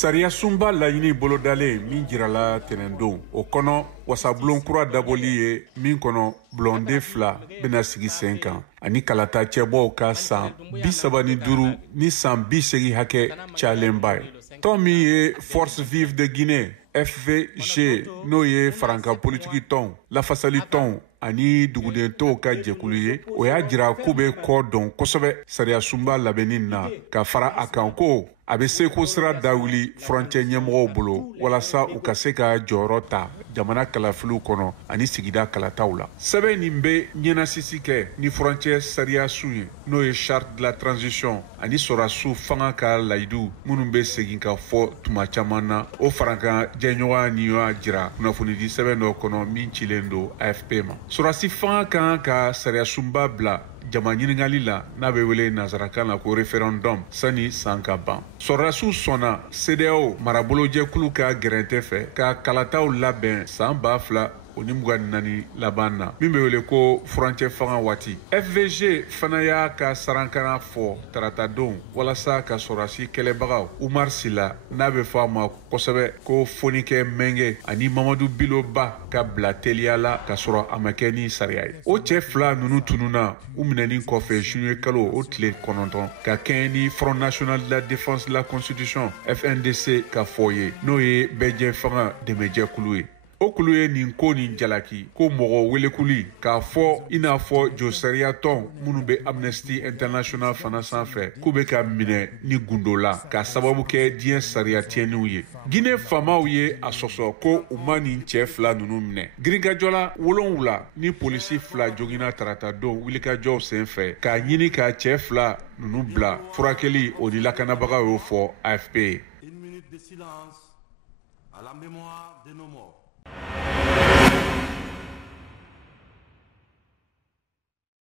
Sariya sunba laɲini bolodalen min jirala tɛnɛndon o kɔnɔ wasabulon kura dabɔli ye min kɔnɔ bulonden 2 bena sigi sen kan ani kalata cɛbɔw ka san 35 ni san 80 hakɛ cayalenba ye. Tɔn min ye Force Vive de Guinée FVG n'o ye faranka politiki tɔn lafasali tɔn ani duguden tɔw ka jɛkulu ye o y'a jira k'u bɛ kɔ dɔn kosɛbɛ sariya sunba labɛnni na ka fara a kan ko a bɛ seko sira dawuli furancɛ ɲɛmɔgɔw bolo walasa u ka se ka jɔyɔrɔ ta jamana kalafiliw kɔnɔ ani sigida kalataw la. Sɛbɛn nin bɛ ɲɛnasisi kɛ ni furancɛ sariya sun ye n'o ye charte de la transition ani sɔrɔdasiw fanga ka layidu minnu bɛ segin ka fɔ tuma caman na o farankan jɛɲɔgɔnya ni y'a jira kunnafonidi sɛbɛn dɔ kɔnɔ min cilen don AFP ma. Sɔrɔdasi fanga kan ka sariya sunba bila jama ɲiningali la n'a bɛ wele nazarakan na ko référendum sani san ka ban. Sɔrɔdasiw sɔnna CEDEAO marabolojɛkulu ka gɛrɛntɛ fɛ ka kalataw labɛn san 2024 laban na min bɛ wele ko furancɛ fanga waati. FVG fana y'a ka sarankana fɔ taratadon walasa ka sɔrɔdasi kɛlɛbagaw Umar Sila n'a bɛ fɔ a ma kosɛbɛ ko Fonikɛ Menge ani Mamadu Biloba ka bila teliya la ka sɔrɔ a ma kɛ ni sariya ye. O cɛ 2 ninnu tununa u minɛni kɔfɛ juillet kalo o tile 9 ka kɛɲɛ ni Front National de la Défense de la Constitution FNDC ka fɔ ye n'o ye bɛɛjɛ fanga dɛmɛjɛkulu ye. O kulu ye nin ko nin jalaki ko mɔgɔ welekuli k'a fɔ i n'a fɔ jɔsariya tɔn minnu bɛ Amnesty International fana sanfɛ k'u bɛ ka minɛ ni gundo la ka sababu kɛ diɲɛ sariya tiɲɛniw ye. Guinée faamaw ye a sɔsɔ ko u ma nin cɛ 2 ninnu minɛ. Girinkajɔla 7 ni polisi 2 joginna taratadon wulikajɔw senfɛ k'a ɲini ka cɛ 2 ninnu bila furakɛli o ni lakanabagaw y'o fɔ AFP. Une minute de silence à la mémoire de nos morts.